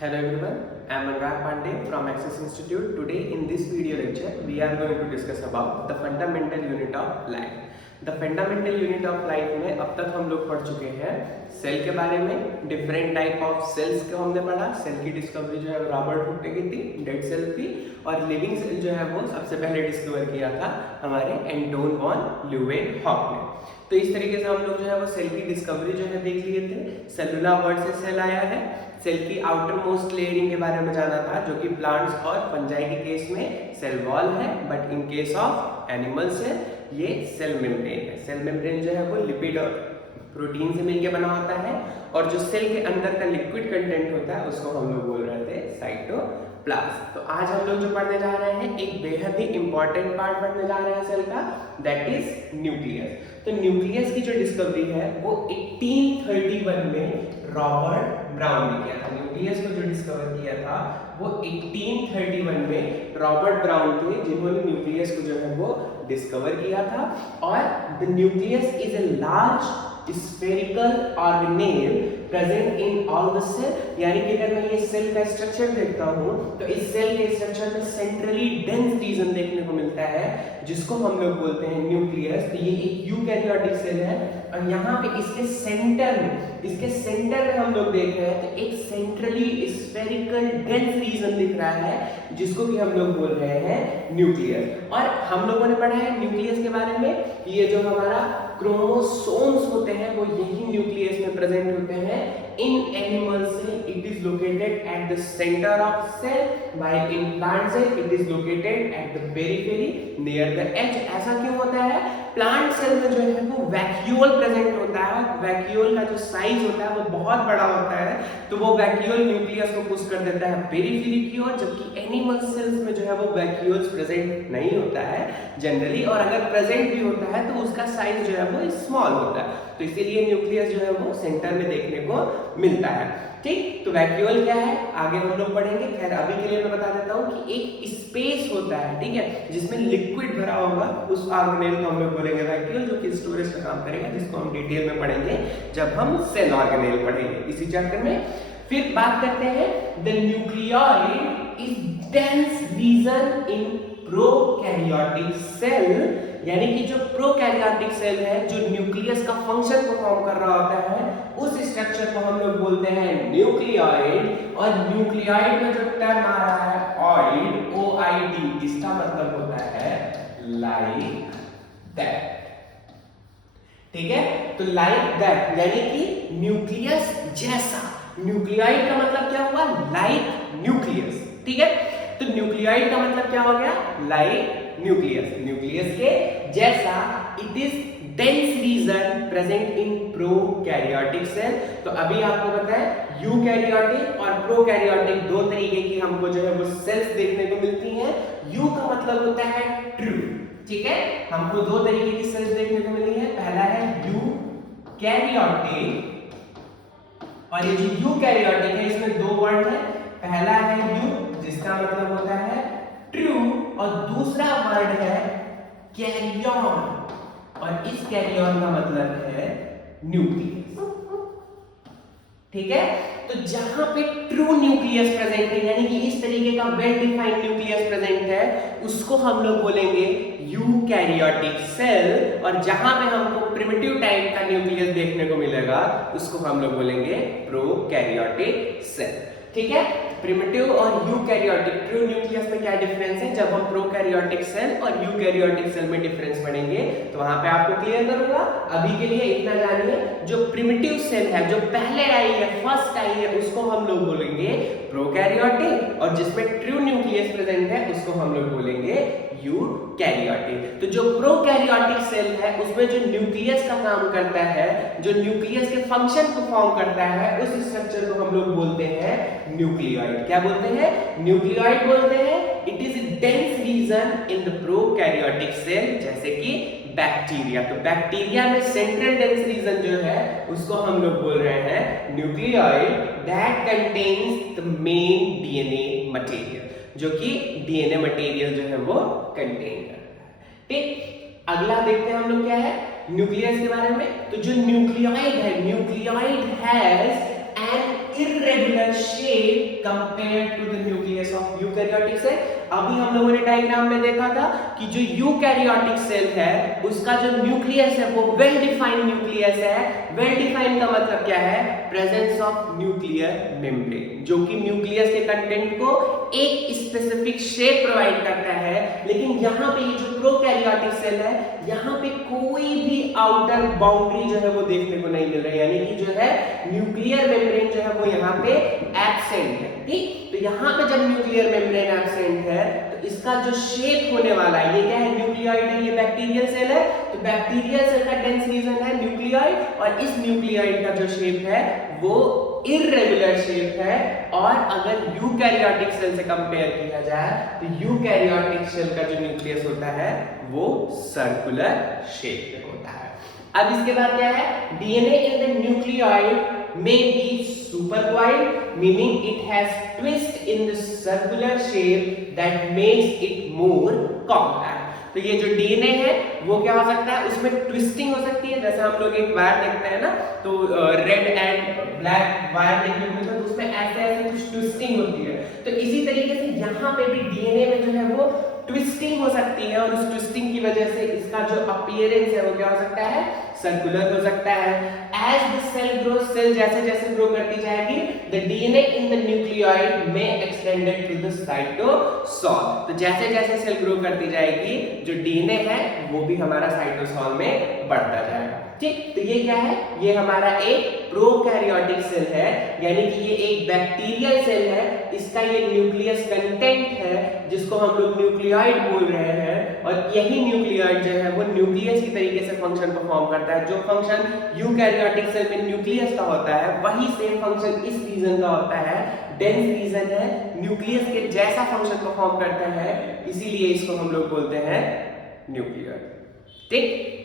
Hello everyone, I am Anurag Pandey from Access Institute. Today in this video lecture, we are going to discuss about the fundamental unit of life. The fundamental unit of life में अब तक हम लोग पढ़ चुके हैं cell के बारे में, डिफरेंट टाइप ऑफ सेल्स को हमने पढ़ा। सेल की डिस्कवरी जो है रॉबर्ट हुक ने की थी, डेड सेल थी, और लिविंग सेल जो है वो सबसे पहले डिस्कवर किया था हमारे एंटोन वॉन ल्यूवेनहॉक ने। तो इस तरीके से हम लोग जो है वो सेल की डिस्कवरी जो है देख लिए थे। सेलुलर वर्ड से सेल आया है। सेल की आउटर मोस्ट लेयरिंग के बारे में जाना था, जो कि प्लांट्स और फंजाई के केस में सेल वॉल है, but in case of animal cell ये सेल मेम्ब्रेन है। सेल मेम्ब्रेन जो है वो लिपिड और प्रोटीन से मिलकर बना होता है, और जो सेल के अंदर का लिक्विड कंटेंट होता है उसको हम लोग बोल रहे थे साइटोप्लाज्म। तो आज हम लोग जो पढ़ने जा रहे हैं एक बेहद ही इंपॉर्टेंट पार्ट पढ़ने जा रहे हैं सेल का, दैट इज न्यूक्लियस। तो न्यूक्लियस की जो डिस्कवरी है वो 1831 में रॉबर्ट ब्राउन ने किया था। न्यूक्लियस को जो डिस्कवर किया था वो 1831 में रॉबर्ट ब्राउन थे, जिन्होंने न्यूक्लियस को जो है वो डिस्कवर किया था। और the nucleus is a large spherical organelle present in all the cell. यानी कि अगर मैं ये सेल का स्ट्रक्चर देखता हूँ तो इस सेल के स्ट्रक्चर में सेंट्रली डेंस रीजन देखने को मिलता है, जिसको हम लोग बोलते हैं न्यूक्लियस। तो ये एक यूकैरियोटिक सेल है, और यहाँ पे इसके सेंटर में हम लोग देख रहे हैं तो एक सेंट्रली स्फेरिकल डेंस रीजन दिख रहा है, जिसको कि हम लोग बोल रहे हैं न्यूक्लियस। और हम लोगों ने पढ़ा है न्यूक्लियस के बारे में कि ये जो हमारा क्रोमोसोम्स होते हैं वो यही न्यूक्लियस में प्रेजेंट होते हैं। In animal cell it is located at the centre of cell, while in plant cell it is located at the periphery near the edge. ऐसा क्यों होता है? प्लांट सेल में जो है वो वैक्यूल प्रेजेंट होता है, वैक्यूल का जो साइज होता है वो बहुत बड़ा होता है, तो वो वैक्यूल न्यूक्लियस को पुश कर देता है पेरिफेरी की ओर, जबकि एनिमल सेल्स में जो है वो वैक्यूल्स प्रेजेंट नहीं होता है जनरली, और अगर प्रेजेंट भी होता है तो उसका साइज जो है वो स्मॉल होता है। तो इसीलिए न्यूक्लियस जो है वो सेंटर में देखने को मिलता है। ठीक, तो वैक्यूल क्या है आगे हम लोग पढ़ेंगे। खैर अभी के लिए मैं बता देता हूँ कि एक स्पेस होता है, ठीक है, जिसमें लिक्विड भरा होगा, उस ऑर्गेनेल को हम लोग बोलेंगे वैक्यूल, जो कि स्टोरेज का काम करेगा, जिसको हम डिटेल में पढ़ेंगे जब हम सेल ऑर्गेनेल पढ़ेंगे इसी चैप्टर में। फिर बात करते हैं the nucleoid is dense region in prokaryotic cell. यानी कि जो प्रोकैरियोटिक सेल है, जो न्यूक्लियस का फंक्शन परफॉर्म कर रहा होता है, उस स्ट्रक्चर को हम लोग बोलते हैं न्यूक्लियोइड। और न्यूक्लियोइड में जो टर्म आ रहा है ऑइड, OID, इसका मतलब होता है लाइक दैट। ठीक है, तो लाइक दैट यानी कि न्यूक्लियस जैसा। न्यूक्लियोइड का मतलब क्या हुआ? Like nucleus. ठीक है, तो न्यूक्लियोइड का मतलब क्या हो गया? लाइक न्यूक्लियस, न्यूक्लियस के जैसा। It is dense region present in prokaryotic cell. तो अभी आपको पता है यूकैरियोटिक और प्रोकैरियोटिक दो तरीके की हमको जो है वो सेल्स देखने को मिलती हैं। यू का मतलब होता है ट्रू, ठीक है, हमको दो तरीके की सेल्स देखने को मिली है। पहला है यूकैरियोटिक, और ये जो यूकैरियोटिक है इसमें दो वर्ड है। पहला है यू, जिसका मतलब होता है ट्रू, और दूसरा वर्ड है कैरियन, और इस कैरियन का मतलब है न्यूक्लियस। ठीक है, तो जहां पे ट्रू न्यूक्लियस प्रेजेंट है, यानी कि इस तरीके का वेल डिफाइंड न्यूक्लियस प्रेजेंट है, उसको हम लोग बोलेंगे यूकैरियोटिक सेल। और जहां पे हमको प्रिमिटिव टाइप का न्यूक्लियस देखने को मिलेगा उसको हम लोग बोलेंगे प्रोकैरियोटिक सेल। ठीक है, प्रिमिटिव और यूकैरियोटिक, ट्रू न्यूक्लियस में क्या डिफरेंस है? जब हम प्रोकैरियोटिक सेल और यूकैरियोटिक सेल में डिफरेंस पढ़ेंगे तो वहां पे आपको क्लियर करूंगा। अभी के लिए इतना जानिए, जो प्रिमिटिव सेल है, जो पहले आई है, फर्स्ट आई है, उसको हम लोग बोलेंगे प्रोकैरियोटिक, और जिसमें ट्रू न्यूक्लियस प्रेजेंट है उसको हम लोग बोलेंगे यूकैरियोटिक। तो जो प्रोकैरियोटिक सेल है उसमें जो न्यूक्लियस का काम करता है, जो न्यूक्लियस के फंक्शन परफॉर्म करता है, उस स्ट्रक्चर को हम लोग बोलते हैं न्यूक्लियोइड। क्या बोलते हैं? न्यूक्लियोइड बोलते हैं। It is dense region in the prokaryotic cell, जैसे कि बैक्टीरिया। तो बैक्टीरिया में सेंट्रल डेंस रीजन जो है उसको हम लोग बोल रहे हैं nucleoid, that contains the main DNA material, जो कि डीएनए मटेरियल जो है वो कंटेन करता है। ठीक, अगला देखते हैं हम लोग क्या है न्यूक्लियस के बारे में। तो जो न्यूक्लियोइड है, nucleoid has an irregular shape compare to the nucleus of eukaryotic cell. अभी हम लोगों ने डायग्राम में देखा था कि जो यूकैरियोटिक सेल है उसका जो न्यूक्लियस है वो वेल डिफाइंड न्यूक्लियस है। वेल डिफाइंड का मतलब क्या है? प्रेजेंस ऑफ न्यूक्लियर मेम्ब्रेन, जो कि न्यूक्लियस के कंटेंट को एक स्पेसिफिक शेप प्रोवाइड करता है। लेकिन यहाँ पे ये जो प्रोकैरियोटिक सेल है यहाँ पे कोई भी आउटर बाउंड्री जो है वो देखने को नहीं मिल रही, यानी कि जो है न्यूक्लियर मेम्ब्रेन जो है वो यहाँ पे एब्सेंट है। ठीक, तो यहाँ पे जब न्यूक्लियर मेम्ब्रेन एब्सेंट है तो इसका जो शेप होने वाला है, ये क्या है? न्यूक्लियोइड है, ये बैक्टीरियल सेल है, तो बैक्टीरियल सेल का डेंस रीजन है न्यूक्लियोइड, और इस न्यूक्लियोइड का जो शेप है वो इररेगुलर शेप है। और अगर यूकैरियोटिक सेल से कंपेयर किया जाए तो यूकैरियोटिक सेल का जो न्यूक्लियस होता है वो सर्कुलर शेप में होता है। अब इसके बाद क्या है? DNA in the nucleoid may be supercoiled, meaning it has twist in the circular shape that makes it more compact. तो ये जो डीएनए है वो क्या हो सकता है? उसमें ट्विस्टिंग हो सकती है। जैसे हम लोग एक वायर देखते हैं ना, तो रेड एंड ब्लैक वायर देखने को मिलता है, तो उसमें ऐसे ऐसे कुछ ट्विस्टिंग होती है। तो इसी तरीके से यहाँ पे भी डीएनए में जो है वो ट्विस्टिंग हो सकती है, और उस ट्विस्टिंग की वजह से इसका जो अपीयरेंस है वो क्या हो सकता है? सर्कुलर हो सकता है। As the cell grows, cell जैसे जैसे ग्रो करती जाएगी, the DNA in the nucleoid में एक्सटेंडेड टू द साइटोसॉल। तो जैसे जैसे सेल ग्रो करती जाएगी जो डीएनए है वो भी हमारा साइटोसॉल में बढ़ता जाएगा। ठीक, तो ये क्या है? ये हमारा एक प्रोकैरियोटिक सेल है, यानी कि ये एक बैक्टीरियल सेल है। इसका ये न्यूक्लियस कंटेंट है जिसको हम लोग न्यूक्लियोइड बोल रहे हैं, और यही न्यूक्लियोइड जो है वो न्यूक्लियस की तरीके से फंक्शन परफॉर्म करता है। जो फंक्शन यूकैरियोटिक सेल में न्यूक्लियस का होता है वही सेम फंक्शन इस रीजन का होता है। डेंस रीजन है, न्यूक्लियस के जैसा फंक्शन परफॉर्म करता है, इसीलिए इसको हम लोग बोलते हैं न्यूक्लियोइड। ठीक,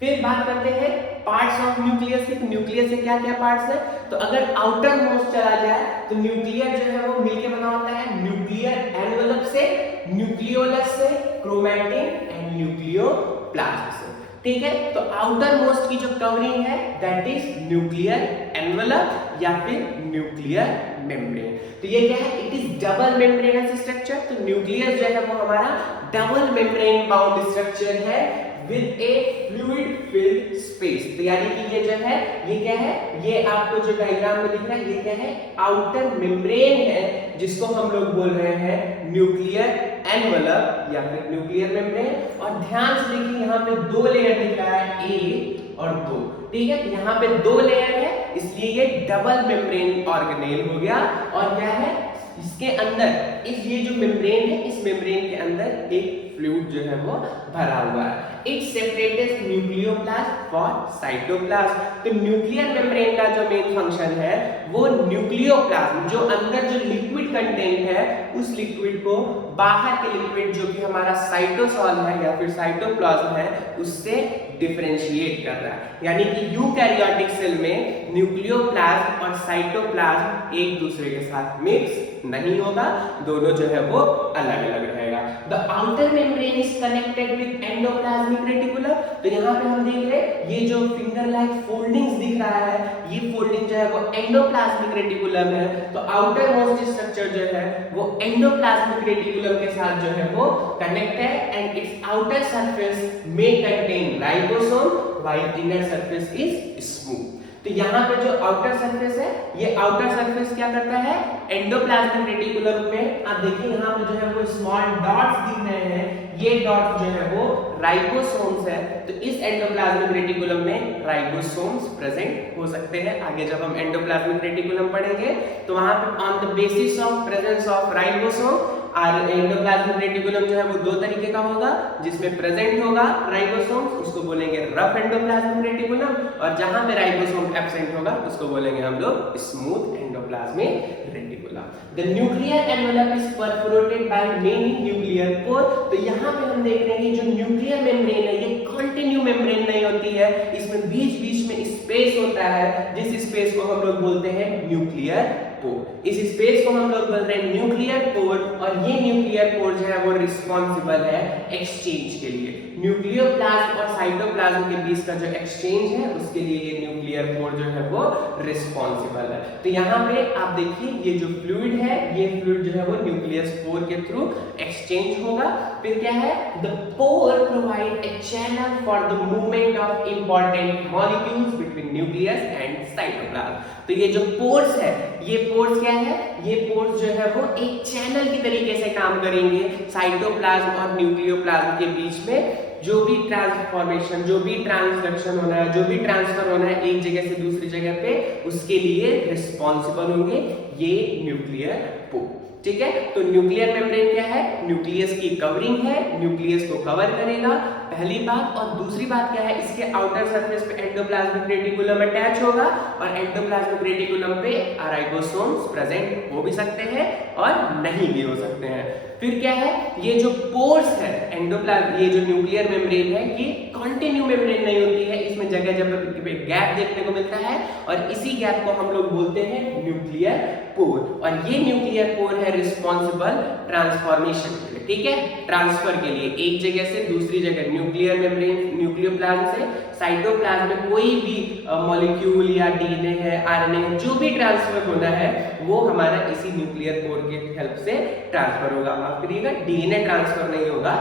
फिर बात करते हैं पार्ट्स ऑफ न्यूक्लियस की। तो न्यूक्लियस से क्या क्या पार्ट्स है? तो अगर आउटर मोस्ट चला जाए तो न्यूक्लियर जो है वो मिलके बना होता है न्यूक्लियर एनवेलप से, न्यूक्लियोलस से, क्रोमैटिन एंड न्यूक्लियोप्लाज्म से। ठीक है, तो आउटर मोस्ट की जो कवरिंग है दैट इज न्यूक्लियर एनवेलप या फिर न्यूक्लियर मेम्ब्रेन। तो ये क्या है? It is double membranous structure. तो न्यूक्लियस जो है वो हमारा डबल मेम्ब्रेन बाउंड स्ट्रक्चर है with a fluid filled space। तो यानी कि ये जो है ये क्या है? ये आपको जो डायग्राम में दिख रहा है ये क्या है? आउटर मेम्ब्रेन है, जिसको हम लोग बोल रहे हैं न्यूक्लियर एनवेलप या फिर न्यूक्लियर मेम्ब्रेन। और ध्यान से देखिए यहाँ पे दो लेयर दिख रहा है, ए और दो। ठीक है, यहाँ पे दो लेयर है, इसलिए ये डबल मेम्ब्रेन ऑर्गेनेल हो गया। और क्या है? इसके अंदर इस ये जो मेम्ब्रेन है, इस मेम्ब्रेन के अंदर एक फ्लूइड जो है वो भरा हुआ है। It separates nucleoplasm for cytoplasm. तो न्यूक्लियर मेम्ब्रेन का जो मेन फंक्शन है वो न्यूक्लियोप्लाज्म, जो अंदर जो लिक्विड कंटेंट है उस लिक्विड को बाहर के लिक्विड जो कि हमारा साइटोसॉल है या फिर साइटोप्लाज्म है उससे डिफरेंशिएट कर रहा है। यानी कि यूकैरियोटिक सेल में न्यूक्लियोप्लाज्म और साइटोप्लाज्म एक दूसरे के साथ मिक्स नहीं होगा, दोनों जो है वो अलग अलग रहेगा। The outer membrane is connected with endoplasmic reticulum. तो यहाँ पे हम देख रहे हैं ये जो फिंगर लाइक फोल्डिंग्स दिख रहा है, ये फोल्डिंग जो है वो एंडोप्लाज्मिक रेटिकुलम है। तो आउटर मोस्ट स्ट्रक्चर जो है वो एंडोप्लाज्मिक रेटिकुलम के साथ जो है वो कनेक्ट है, and it's outer surface may contain ribosome while inner surface is smooth. तो यहाँ पे जो आउटर सरफेस है, ये आउटर सरफेस क्या करता है? एंडोप्लाज्मिक रेटिकुलम में आप देखिए यहाँ पे जो है वो स्मॉल डॉट्स दिख रहे हैं, ये डॉट्स जो है वो राइबोसोम्स है। तो इस एंडोप्लाज्मिक रेटिकुलम में राइबोसोम्स प्रेजेंट हो सकते हैं। आगे जब हम एंडोप्लाज्मिक रेटिकुलम पढ़ेंगे तो वहां पे on the basis of presence of ribosome और एंडोप्लाज्मिक रेटिकुलम जो है वो दो तरीके का होगा, जिसमें प्रेजेंट होगा राइबोसोम उसको बोलेंगे रफ एंडोप्लाज्मिक रेटिकुलम, और जहां पे राइबोसोम एब्सेंट होगा उसको बोलेंगे हम लोग smooth endoplasmic reticulum. The nuclear envelope is perforated by many nuclear pore. तो यहाँ पे हम देख रहे हैं जो न्यूक्लियर मेम्ब्रेन है ये कंटिन्यू मेम्ब्रेन नहीं होती है, इसमें बीच बीच में स्पेस होता है, जिस स्पेस को हम लोग बोलते हैं न्यूक्लियर पोर। इस स्पेस को हम लोग बोल रहे हैं न्यूक्लियर पोर, और ये न्यूक्लियर पोर जो है वो रिस्पॉन्सिबल है एक्सचेंज के लिए। न्यूक्लियोप्लाज्म और साइटोप्लाज्म के बीच का जो एक्सचेंज है उसके लिए ये न्यूक्लियर पोर जो है वो रिस्पॉन्सिबल है। तो यहाँ पे आप देखिए ये जो फ्लूइड है, ये फ्लूइड जो है वो न्यूक्लियस पोर के थ्रू एक्सचेंज होगा। फिर क्या है, the pore provide a channel for the movement of important molecules between nucleus and cytoplasm. तो ये जो पोर्स है, ये पोर्स क्या है, ये पोर्स जो है वो एक चैनल की तरीके से काम करेंगे साइटोप्लाज्म और न्यूक्लियोप्लाज्म के बीच में। जो भी ट्रांसफॉर्मेशन, जो भी ट्रांसडक्शन होना है, जो भी ट्रांसफर होना है एक जगह से दूसरी जगह पे, उसके लिए रिस्पॉन्सिबल होंगे ये न्यूक्लियर पोर। ठीक है, तो न्यूक्लियर मेम्ब्रेन क्या है, न्यूक्लियस की कवरिंग है, न्यूक्लियस को कवर करेगा, पहली बात। और दूसरी बात क्या है, इसके आउटर सरफेस पे एंडोप्लाज्मिक रेटिकुलम अटैच होगा, और एंडोप्लाज्मिक रेटिकुलम पे राइबोसोम्स प्रेजेंट हो भी सकते हैं और नहीं भी हो सकते हैं। फिर क्या है, ये जो पोर्स है एंडोप्लाज्म, ये जो न्यूक्लियर मेम्ब्रेन है, ये कॉन्टिन्यू मेम्ब्रेन नहीं होती है, इसमें जगह जगह पे गैप देखने को मिलता है, और इसी गैप को हम लोग बोलते हैं न्यूक्लियर पोर। और ये न्यूक्लियर पोर है रिस्पॉन्सिबल ट्रांसफॉर्मेशन के लिए, ठीक है, ट्रांसफर के लिए एक जगह से दूसरी जगह। न्यूक्लियर मेम्ब्रेन न्यूक्लियोप्लाज्म से साइटोप्लाज्म में कोई भी मॉलिक्यूल या डीएनए है, आरएनए, जो भी ट्रांसफर होना है वो हमारा इसी न्यूक्लियर पोर के हेल्प से ट्रांसफर होगा। माफ करिएगा, डीएनए ट्रांसफर नहीं होगा,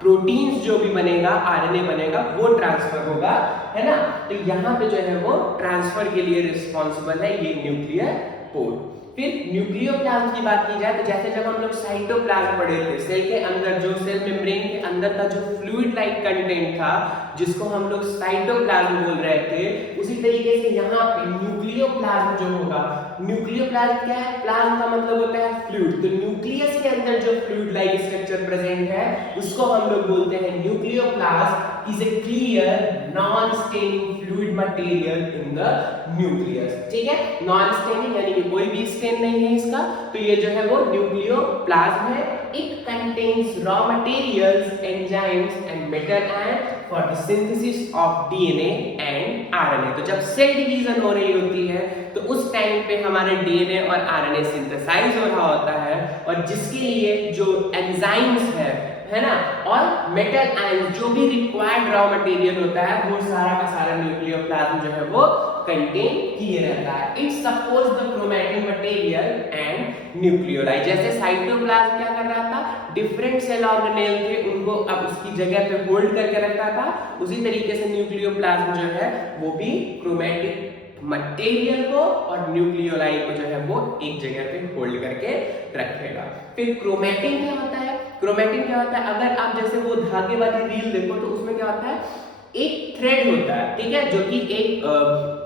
प्रोटीन्स जो भी बनेगा, आरएनए बनेगा, वो ट्रांसफर होगा, है ना। तो यहाँ पे जो है वो ट्रांसफर के लिए रिस्पॉन्सिबल है ये न्यूक्लियर पोर। फिर न्यूक्लियोप्लाज्म की बात की जाए तो जैसे जब हम लोग साइटोप्लाज्म पढ़े थे, सेल के अंदर जो सेल मेम्ब्रेन के अंदर का जो फ्लूइड लाइक कंटेंट था जिसको हम लोग साइटोप्लाज्म बोल रहे थे, उसी तरीके से यहाँ पे न्यूक्लियोप्लाज्म जो होगा, न्यूक्लियोप्लाज्म क्या है, प्लाज्म का मतलब होता है फ्लूइड, तो न्यूक्लियस के अंदर जो फ्लूइड लाइक स्ट्रक्चर प्रेजेंट है उसको हम लोग बोलते हैं nucleoplasm is a clear non-staining fluid material in the nucleus। ठीक है, non-staining यानी कि कोई भी स्टेन नहीं है इसका, तो ये जो है वो न्यूक्लियोप्लाज्म है। It contains raw materials, enzymes and metal ions for the synthesis of DNA and RNA। तो जब सेल डिवीजन हो रही होती है तो उस टाइम पे हमारे डीएनए और आरएनए सिंथेसाइज हो रहा होता है, और जिसके लिए जो एंजाइम्स है ना, और मेटल आयन जो भी रिक्वायर्ड रॉ मटेरियल होता है वो सारा का सारा न्यूक्लियोप्लाज्म जो है वो कंटेन किए रहता है। It supports the chromatin material and nucleoli. जैसे साइटोप्लाज्म क्या कर रहा था, डिफरेंट सेल ऑर्गेनेल थे उनको अब उसकी जगह पे होल्ड करके रखता था, उसी तरीके से न्यूक्लियोप्लाज्म जो है वो भी क्रोमैटिन मटेरियल को और न्यूक्लियोलाई को जो है वो एक जगह पे होल्ड करके रखेगा। फिर क्रोमैटिन क्या होता है, क्रोमैटिन क्या होता है, अगर आप जैसे वो धागे वाली रील देखो तो उसमें क्या होता है, एक थ्रेड होता है, ठीक है, जो कि एक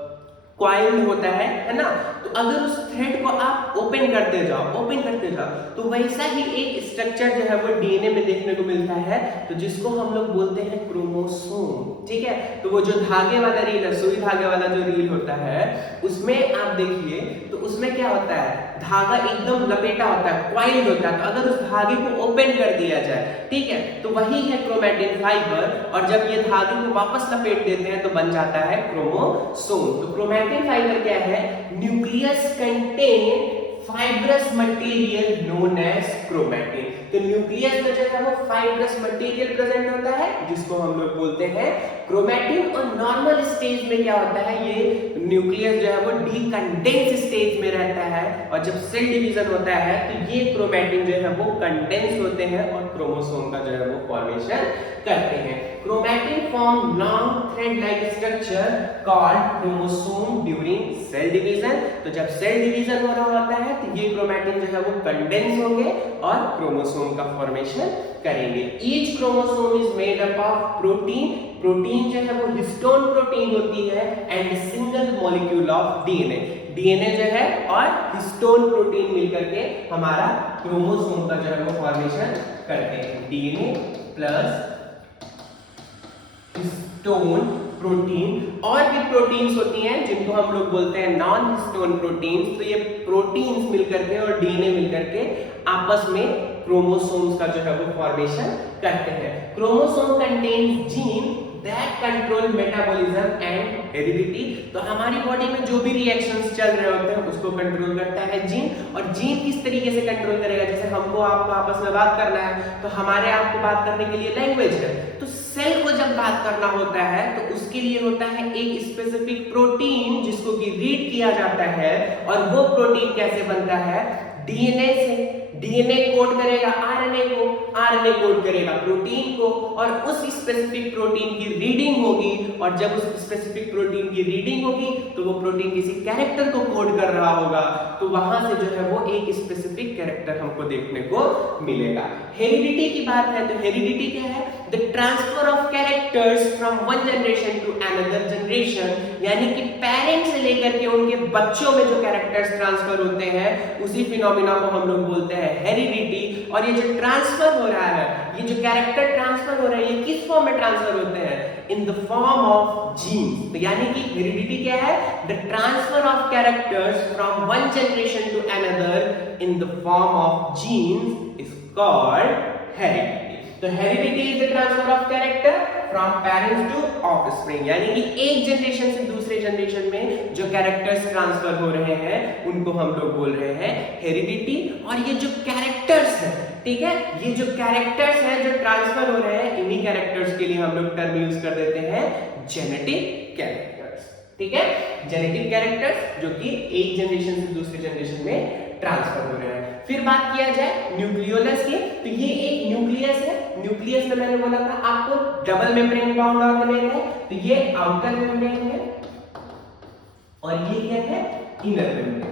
कॉइल होता है ना। तो अगर उस थ्रेड को आप ओपन करते जाओ तो वैसा ही एक स्ट्रक्चर जो है वो डीएनए में देखने को मिलता है, तो जिसको हम लोग बोलते हैं क्रोमोसोम। ठीक है, तो वो जो धागे वाला रील है, सुई धागे वाला जो रील होता है, उसमें आप देखिए तो उसमें क्या होता है, धागा एकदम लपेटा होता है, क्वाइल होता है। तो अगर उस धागे को ओपन कर दिया जाए, ठीक है, तो वही है क्रोमैटिन फाइबर, और जब ये धागे को वापस लपेट देते हैं तो बन जाता है क्रोमोसोम। तो क्रोमैटिन फाइबर क्या है, nucleus contain fibrous material known as chromatin. तो न्यूक्लियस में जो है वो फाइब्रस मटेरियल प्रेजेंट होता है जिसको हम लोग बोलते हैं क्रोमैटिन। और नॉर्मल स्टेज में क्या होता है, ये न्यूक्लियस जो है वो डीकंडेंस स्टेज में रहता है, और जब सेल डिवीजन होता है तो ये क्रोमैटिन जो है वो कंडेंस होते हैं और क्रोमोसोम का जो है वो फॉर्मेशन करते हैं। Chromatin form long thread like structure called chromosome during cell division. तो जब सेल डिवीजन हो रहा होता है तो ये क्रोमैटिन जो है वो कंडेंस होंगे और क्रोमोसोम का फॉर्मेशन करेंगे। Each chromosome is made up of protein, protein जो है वो हिस्टोन प्रोटीन होती है, and single molecule of DNA, DNA जो है और हिस्टोन प्रोटीन मिलकर के हमारा क्रोमोसोम का जो है वो फॉर्मेशन करते हैं। डीएनए प्लस हिस्टोन प्रोटीन, और भी प्रोटीन्स होती हैं जिनको हम लोग बोलते हैं नॉन हिस्टोन प्रोटीन्स। तो ये प्रोटीन्स मिलकर के और डीएनए मिलकर के आपस में क्रोमोसोम्स का जो है वो फॉर्मेशन करते हैं। Chromosome contains gene that control metabolism and heredity. तो हमारी बॉडी में जो भी रिएक्शंस चल रहे होते हैं उसको कंट्रोल करता है जीन। और जीन किस तरीके से कंट्रोल करेगा, जैसे हमको आपको आपस में बात करना है तो हमारे आपको बात करने के लिए लैंग्वेज है, तो सेल को जब बात करना होता है तो उसके लिए होता है एक स्पेसिफिक प्रोटीन जिसको कि रीड किया जाता है। और वो प्रोटीन कैसे बनता है, डीएनए से। डीएनए कोड करेगा आरएनए को, आरएनए कोड करेगा प्रोटीन को, और उस स्पेसिफिक प्रोटीन की रीडिंग होगी। और जब उस स्पेसिफिक प्रोटीन की रीडिंग होगी तो वो प्रोटीन किसी कैरेक्टर को कोड कर रहा होगा, तो वहां से जो है वो एक स्पेसिफिक कैरेक्टर हमको देखने को मिलेगा। हेरिडिटी की बात है तो हेरिडिटी क्या है, the transfer of characters from one generation to another generation, यानी कि पेरेंट्स से लेकर के उनके बच्चों में जो कैरेक्टर्स ट्रांसफर होते हैं उसी फिनोमिना को हम लोग बोलते हैं हेरिडिटी। और ये जो ट्रांसफर हो रहा है, ये जो कैरेक्टर ट्रांसफर हो रहा है, ये किस फॉर्म में ट्रांसफर होते हैं, in the form of genes. तो यानी कि हेरिडिटी क्या है, the transfer of characters from one generation to another in the form of genes is called heredity. तो heredity is the transfer of character from parents to offspring, यानी कि एक generation से दूसरे जनरेशन में जो कैरेक्टर्स ट्रांसफर हो रहे हैं उनको हम लोग बोल रहे हैं हेरिडिटी। और ये जो कैरेक्टर्स है, ठीक है, ये जो कैरेक्टर्स हैं जो ट्रांसफर हो रहे हैं, इन्हीं कैरेक्टर्स के लिए हम लोग टर्म यूज कर देते हैं जेनेटिक कैरेक्टर्स। ठीक है, जेनेटिक कैरेक्टर्स जो कि एक जनरेशन से दूसरे जनरेशन में ट्रांसफर हो रहे हैं। फिर बात किया जाए न्यूक्लियोलस की, तो ये एक न्यूक्लियस है। न्यूक्लियस में मैंने बोला था आपको डबल मेम्ब्रेन बाउंड ऑर्गेनेल है, तो ये आउटर मेम्ब्रेन है और ये क्या है, इनर मेम्ब्रेन।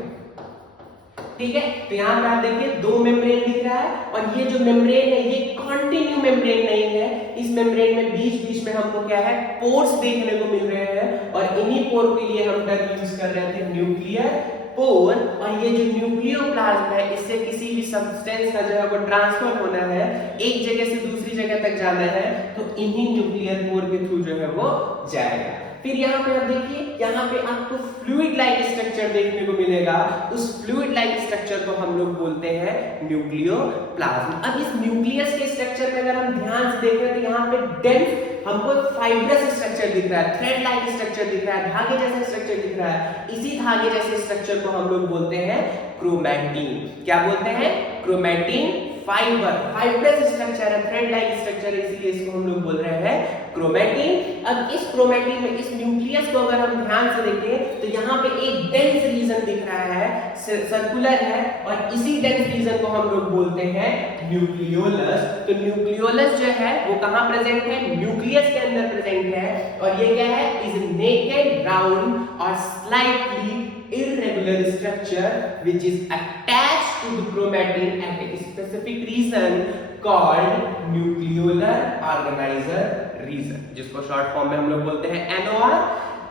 ठीक है, तो यहां पे आप देखिए दो मेम्ब्रेन दिख रहा है, और ये जो मेम्ब्रेन है ये कॉन्टिन्यू मेम्ब्रेन नहीं है। इस मेम्ब्रेन में बीच बीच में हमको क्या है, पोर्स देखने को मिल रहे हैं, और इन्हीं पोर के लिए हम टर्म यूज कर रहे थे न्यूक्लियर पोर। और ये जो न्यूक्लियोप्लाज्म है, इससे किसी भी सब्सटेंस का जो है वो ट्रांसफर होना है, एक जगह से दूसरी जगह तक जाना है, तो इन्हीं न्यूक्लियर पोर के थ्रू जो है वो जाएगा। फिर यहाँ पे आप देखिए, यहाँ पे आपको फ्लूइड लाइक स्ट्रक्चर देखने को मिलेगा। उस फ्लूइड लाइक स्ट्रक्चर को हम लोग बोलते हैं न्यूक्लियोप्लाज्म। अब इस न्यूक्लियस के स्ट्रक्चर में अगर हम ध्यान से देखें तो यहाँ पे डेंस हमको फाइब्रस स्ट्रक्चर दिख रहा है, थ्रेड लाइक स्ट्रक्चर दिख रहा है, धागे जैसा स्ट्रक्चर दिख रहा है। इसी धागे जैसे स्ट्रक्चर को हम लोग बोलते हैं क्रोमैटिन। क्या बोलते हैं, क्रोमैटिन फाइबर, फाइब्रस स्ट्रक्चर है, थ्रेड लाइक स्ट्रक्चर है, इसलिए इसको हम लोग बोल रहे हैं क्रोमैटिन। अब इस क्रोमैटिन में इस न्यूक्लियस को अगर हम ध्यान से देखें तो यहाँ पे एक डेंस रीजन दिख रहा है, सर्कुलर है, और इसी डेंस रीजन को हम लोग बोलते हैं न्यूक्लियोलस। तो न्यूक्लियोलस जो है वो कहाँ प्रेजेंट है, न्यूक्लियस के अंदर प्रेजेंट है। और ये क्या है, इज नेकेड राउंड और slightly irregular structure which is attached to the chromatin at a specific region called nucleolar organizer region, जिसको शॉर्ट फॉर्म में हम लोग बोलते हैं NOR.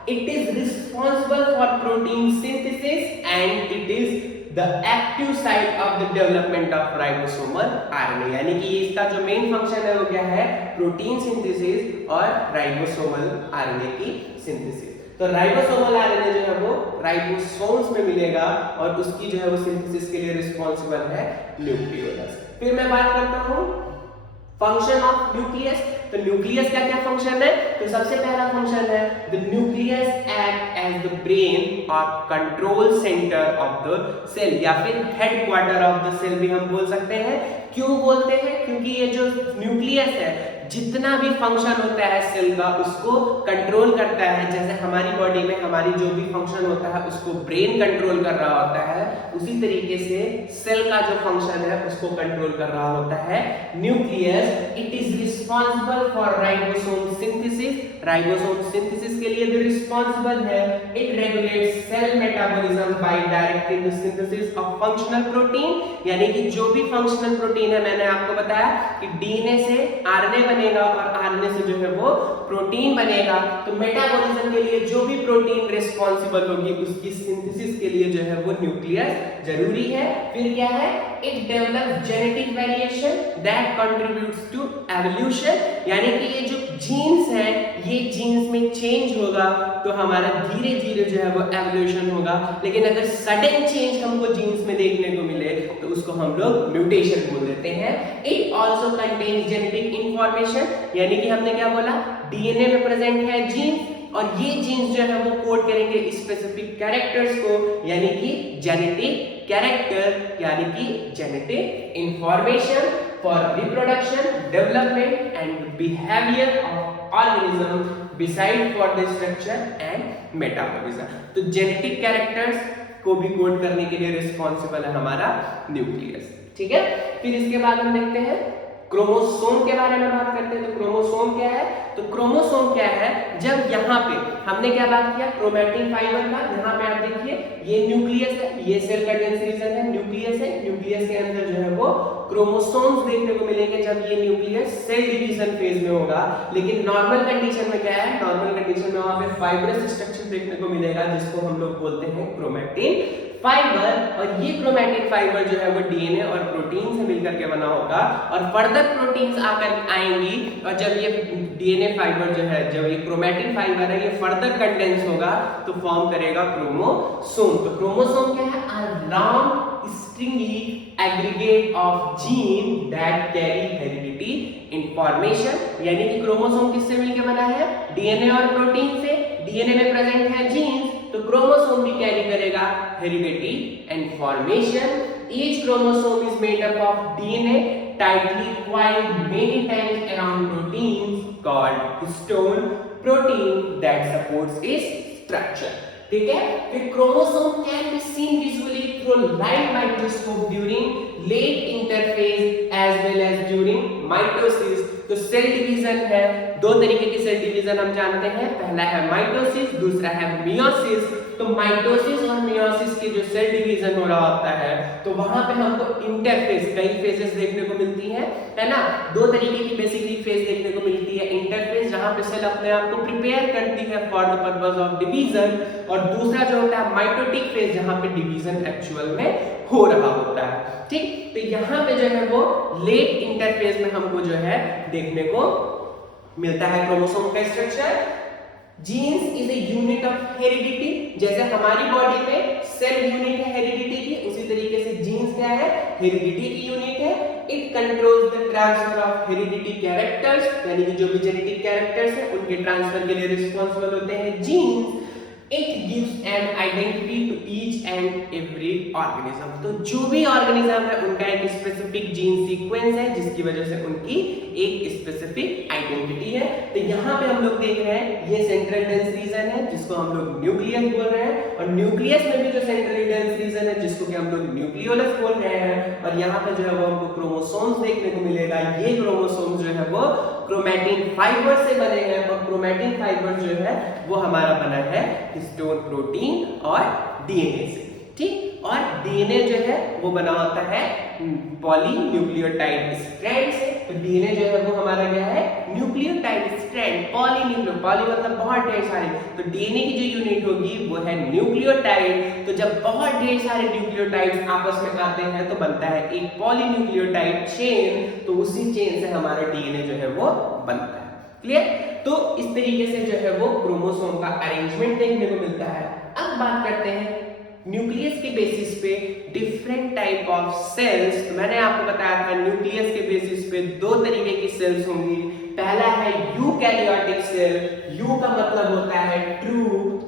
It is responsible for protein synthesis and it is the active site of the development of ribosomal RNA, यानी कि इसका जो मेन फंक्शन है वो क्या है, प्रोटीन सिंथेसिस और राइबोसोमल RNA की सिंथेसिस। तो राइबोसोमल आरएनए जो है वो राइबोसोम्स में मिलेगा, और उसकी जो है वो सिंथेसिस के लिए रिस्पांसिबल है न्यूक्लियोलस। फिर मैं बात करता हूं फंक्शन ऑफ न्यूक्लियस। तो न्यूक्लियस का क्या फंक्शन है, तो सबसे पहला फंक्शन है the nucleus act as the brain और control centre of the cell, या फिर हेडक्वार्टर ऑफ द सेल भी हम बोल सकते हैं। क्यों बोलते हैं, क्योंकि ये जो न्यूक्लियस है जितना भी फंक्शन होता है सेल का उसको कंट्रोल करता है। जैसे हमारी बॉडी में हमारी जो भी फंक्शन होता है उसको ब्रेन कंट्रोल कर रहा होता है, उसी तरीके से सेल का जो फंक्शन है उसको कंट्रोल कर रहा होता है nucleus. It is responsible for ribosome synthesis, ribosome synthesis के लिए रिस्पांसिबल है। It regulates cell metabolism by directing the synthesis of functional protein, यानी कि जो भी फंक्शनल प्रोटीन है, मैंने आपको बताया कि डीएनए से आरएनए बनेगा और आरएनए से जो है वो प्रोटीन बनेगा। तो मेटाबॉलिज्म के लिए जो भी प्रोटीन रिस्पांसिबल होगी उसकी सिंथेसिस के लिए जो है वो न्यूक्लियस जरूरी है। फिर क्या है, it develop genetic variation that contributes to evolution, यानी कि ये जो जीन्स हैं ये जीन्स में चेंज होगा तो हमारा धीरे धीरे जो है वो एवोल्यूशन होगा। लेकिन अगर सडन चेंज हमको जीन्स में देखने को मिले तो उसको हम लोग म्यूटेशन बोल देते हैं। It also contains genetic information, यानी कि हमने क्या बोला, डीएनए में प्रेजेंट है जीन्स, और ये जीन्स जो है वो कोड करेंगे स्पेसिफिक कैरेक्टर्स को, यानी कि जेनेटिक कैरेक्टर, यानी कि genetic information for reproduction, development and behaviour of organism beside for the structure and metabolism. तो जेनेटिक कैरेक्टर्स को भी कोड करने के लिए रिस्पॉन्सिबल है हमारा न्यूक्लियस। ठीक है, फिर इसके बाद हम देखते हैं क्रोमोसोम के बारे में बात करते हैं। तो क्रोमोसोम क्या है? तो क्रोमोसोम क्या है, जब यहाँ पे हमने क्या बात किया क्रोमैटिन फाइबर का, यहाँ पे आप देखिए ये न्यूक्लियस है, ये सेल का डेंस रीजन है, न्यूक्लियस है, न्यूक्लियस के अंदर जो है वो क्रोमोसोम्स देखने को मिलेंगे जब ये न्यूक्लियस सेल डिवीजन फेज में होगा। लेकिन नॉर्मल कंडीशन में क्या है, नॉर्मल कंडीशन में वहां पे फाइब्रस स्ट्रक्चर देखने को मिलेगा जिसको हम लोग बोलते हैं क्रोमैटिन फाइबर, और ये क्रोमैटिन फाइबर जो है वो डीएनए और प्रोटीन से मिलकर के बना होगा, और फर्दर प्रोटीन्स आकर आएंगी, और जब ये डीएनए फाइबर जो है, जब ये क्रोमैटिन फाइबर है, ये फर्दर कंडेंस होगा तो फॉर्म करेगा क्रोमोसोम। तो क्रोमोसोम क्या है? A long stringy aggregate of gene that carry heredity information, यानी कि क्रोमोसोम किससे मिलकर बना है? डीएनए और प्रोटीन से। डीएनए में प्रेजेंट है जीन्स, तो क्रोमोसोम भी कैरी करेगा heredity information. Each chromosome is made up of DNA tightly coiled many times around proteins called histone protein that supports its structure. ठीक है, फिर chromosome can be seen visually through light microscope during late interphase as well as during mitosis. तो cell division है, दो तरीके की cell division हम जानते हैं, पहला है माइटोसिस, दूसरा है मियोसिस। तो माइटोसिस और मियोसिस के जो सेल डिवीजन हो रहा होता है, तो वहां पे हमको इंटरफेज, कई फेजेस देखने को मिलती है ना, दो तरीके की बेसिकली फेज देखने को मिलती है। इंटरफेज जहां पे सेल अपने आप को प्रिपेयर करती है for the purpose of division, और दूसरा जो होता है माइटोटिक फेज जहां पे डिवीजन एक्चुअल में हो रहा होता है। ठीक, तो यहाँ पे जो है वो लेट इंटरफेज में हमको जो है देखने को मिलता है क्रोमोसोम का structure. Genes is a unit of heredity, जैसे हमारी बॉडी में सेल यूनिट है हेरिडिटी की, उसी तरीके से जीन्स क्या है? हेरिडिटी की यूनिट है। It controls the transfer of heredity characters, यानी कि जो भी जेनेटिक कैरेक्टर्स हैं उनके ट्रांसफर के लिए रिस्पांसिबल होते हैं jeans. It gives an identity to each and every organism. तो जो भी ऑर्गेनिज्म है उनका एक स्पेसिफिक जीन सीक्वेंस है जिसकी वजह से उनकी एक स्पेसिफिक आइडेंटिटी है। तो यहाँ पे हम लोग देख रहे हैं ये सेंट्रल डेंस रीजन है जिसको हम लोग न्यूक्लियस बोल रहे हैं, और न्यूक्लियस में भी जो सेंट्रल डेंस रीजन है जिसको कि हम लोग न्यूक्लियोलस बोल रहे हैं। और यहाँ पे जो है वो हमको क्रोमोसोम्स देखने को मिलेगा। ये क्रोमोसोम्स जो है वो क्रोमैटिन फाइबर से बने हैं, और क्रोमैटिन फाइबर जो है वो हमारा बना है हिस्टोन प्रोटीन और डीएनए से। ठीक, और डीएनए जो है वो बना होता है पॉलीन्यूक्लियोटाइड स्ट्रैंड से। तो डीएनए जो है वो हमारा क्या है? न्यूक्लियोटाइड स्ट्रैंड, पॉलीन्यूक्लियो, पॉली मतलब बहुत ढेर सारे, तो डीएनए की जो यूनिट होगी वो है न्यूक्लियोटाइड। तो जब बहुत ढेर सारे न्यूक्लियोटाइड्स आपस में आते हैं तो बनता है एक पॉलीन्यूक्लियोटाइड चेन, तो उसी चेन से हमारा डीएनए जो है वो बनता है। क्लियर? तो इस तरीके से जो है वो क्रोमोसोम का अरेंजमेंट देखने को मिलता है। अब बात करते हैं न्यूक्लियस के बेसिस पे डिफरेंट टाइप ऑफ सेल्स। तो मैंने आपको बताया था न्यूक्लियस के बेसिस पे दो तरीके की सेल्स होंगी। पहला है यूकैरियोटिक सेल, यू का मतलब होता है ट्रू,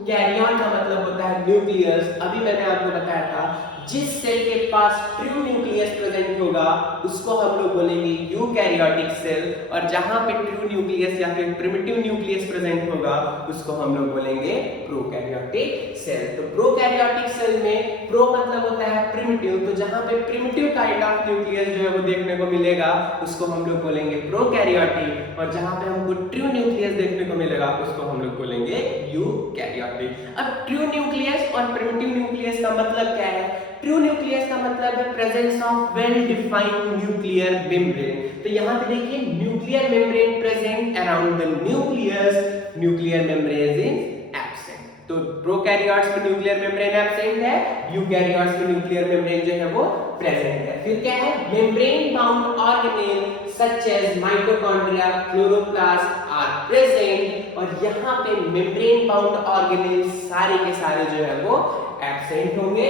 कैरियन का मतलब होता है न्यूक्लियस। अभी मैंने आपको बताया था जिस सेल के पास ट्रू न्यूक्लियस प्रेजेंट होगा उसको हम लोग बोलेंगे यूकैरियोटिक सेल, और जहां पे ट्रू न्यूक्लियस या फिर प्रिमिटिव न्यूक्लियस प्रेजेंट होगा उसको हम लोग बोलेंगे प्रोकैरियोटिक सेल। तो प्रोकैरियोटिक सेल में प्रो मतलब होता है प्रिमिटिव, तो जहां पे प्रिमिटिव काइंड ऑफ न्यूक्लियस जो है वो देखने को मिलेगा उसको हम लोग बोलेंगे प्रोकैरियोटिक, और जहां पे हमको ट्रू न्यूक्लियस देखने को मिलेगा उसको हम लोग बोलेंगे यूकैरियोटिक। अब ट्रू न्यूक्लियस और प्रिमिटिव न्यूक्लियस का मतलब क्या है? ट्रू न्यूक्लियस का मतलब है presence of well defined nuclear membrane. तो यहाँ पे देखिए nuclear membrane present around the nucleus, nuclear membrane is absent. तो प्रोकैरियोट्स में न्यूक्लियर मेम्ब्रेन एब्सेंट है, यूकैरियोट्स में न्यूक्लियर मेम्ब्रेन जो है वो प्रेजेंट है। फिर क्या है? Membrane bound organelle such as mitochondria, chloroplast are present, और यहाँ पे मेम्ब्रेन बाउंड ऑर्गेनेल सारे के सारे जो है वो एब्सेंट होंगे।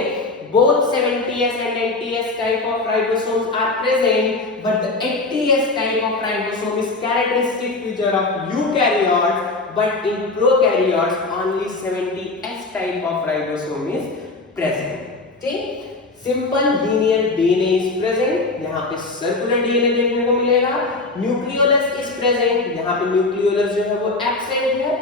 both 70s and 80s type of ribosomes are present, but the 80s type of ribosome is characteristic feature of eukaryotes, but in prokaryotes only 70s type of ribosome is present. ठीक, simple linear DNA is present, यहाँ पे circular DNA देखने को मिलेगा, nucleolus is present, यहाँ पे nucleolus जो है वो एब्सेंट है,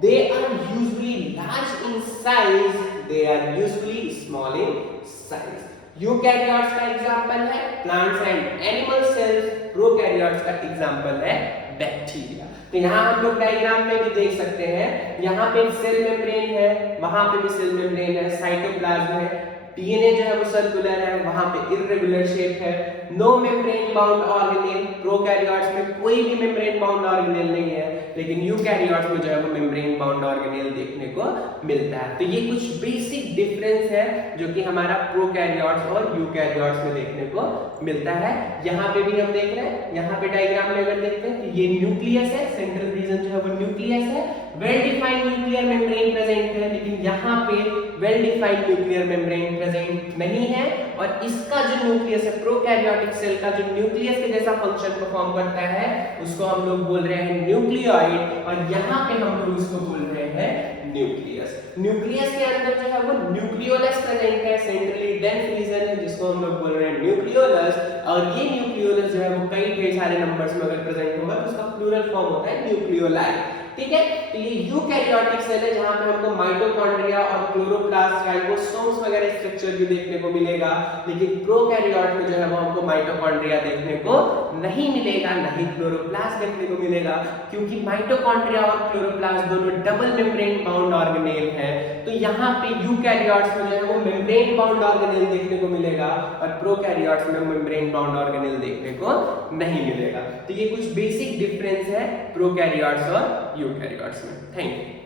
they are usually large in size, they are usually small in size. Eukaryotes का एग्जांपल है plants and animal cells, prokaryotes का एग्जांपल है बैक्टीरिया। तो यहाँ हम लोग डायग्राम में भी देख सकते हैं, यहाँ पे सेल मेम्ब्रेन है, वहां पे भी सेल मेम्ब्रेन है, साइटोप्लाज्म है, डीएनए जो है वो सर्कुलर है, वहां पे इररेगुलर शेप है, no membrane bound organelle, prokaryotes में कोई भी मेम्ब्रेन बाउंड ऑर्गेनेल नहीं है, लेकिन यूकैरियोट्स में जो है वो मेम्ब्रेन बाउंड ऑर्गेनेल देखने को मिलता है। तो ये कुछ बेसिक डिफरेंस है जो कि हमारा प्रोकैरियोट्स और यूकैरियोट्स में देखने को मिलता है। यहाँ पे भी हम देख रहे हैं, यहाँ पे डायग्राम में अगर देखते हैं कि ये न्यूक्लियस है, सेंट्रल रीजन जो है वो न्यूक्लियस है, well defined nuclear membrane present है, लेकिन यहाँ पे well defined nuclear membrane present नहीं है, और इसका जो न्यूक्लियस है, प्रोकैरियोटिक सेल का जो न्यूक्लियस के जैसा फंक्शन परफॉर्म करता है, उसको हम लोग बोल रहे हैं न्यूक्लियोइड, और यहाँ पे हम लोग उसको बोल रहे हैं न्यूक्लियस। न्यूक्लियस के अंदर जो है वो न्यूक्लियोलस प्रेजेंट है, सेंट्रली डेंस रीजन है जिसको हम लोग बोल रहे हैं न्यूक्लियोलस, और ये न्यूक्लियोलस जो है वो कई ढेर सारे नंबर्स में अगर प्रेजेंट होगा तो उसका प्लूरल फॉर्म होता है न्यूक्लियोलाई। ठीक है, तो ये यूकैरियोटिक सेल है जहां पे हमको माइटोकॉन्ड्रिया और क्लोरोप्लास्ट, राइबोसोम्स वगैरह स्ट्रक्चर भी देखने को मिलेगा, लेकिन प्रोकैरियोट में जो है वो हमको माइटोकॉन्ड्रिया देखने को नहीं मिलेगा, नहीं क्लोरोप्लास्ट देखने को मिलेगा, क्योंकि माइटोकॉन्ड्रिया और क्लोरोप्लास्ट दोनों डबल मेम्ब्रेन बाउंड ऑर्गेनेल है। तो यहाँ पे यूकैरियोट्स में जो है वो मेम्ब्रेन बाउंड ऑर्गेनेल देखने को मिलेगा, और प्रोकैरियोट्स में मेम्ब्रेन बाउंड ऑर्गेनेल देखने को नहीं मिलेगा। तो ये कुछ बेसिक डिफरेंस है प्रोकैरियोट्स और यूकैरियोट्स में। Thank you.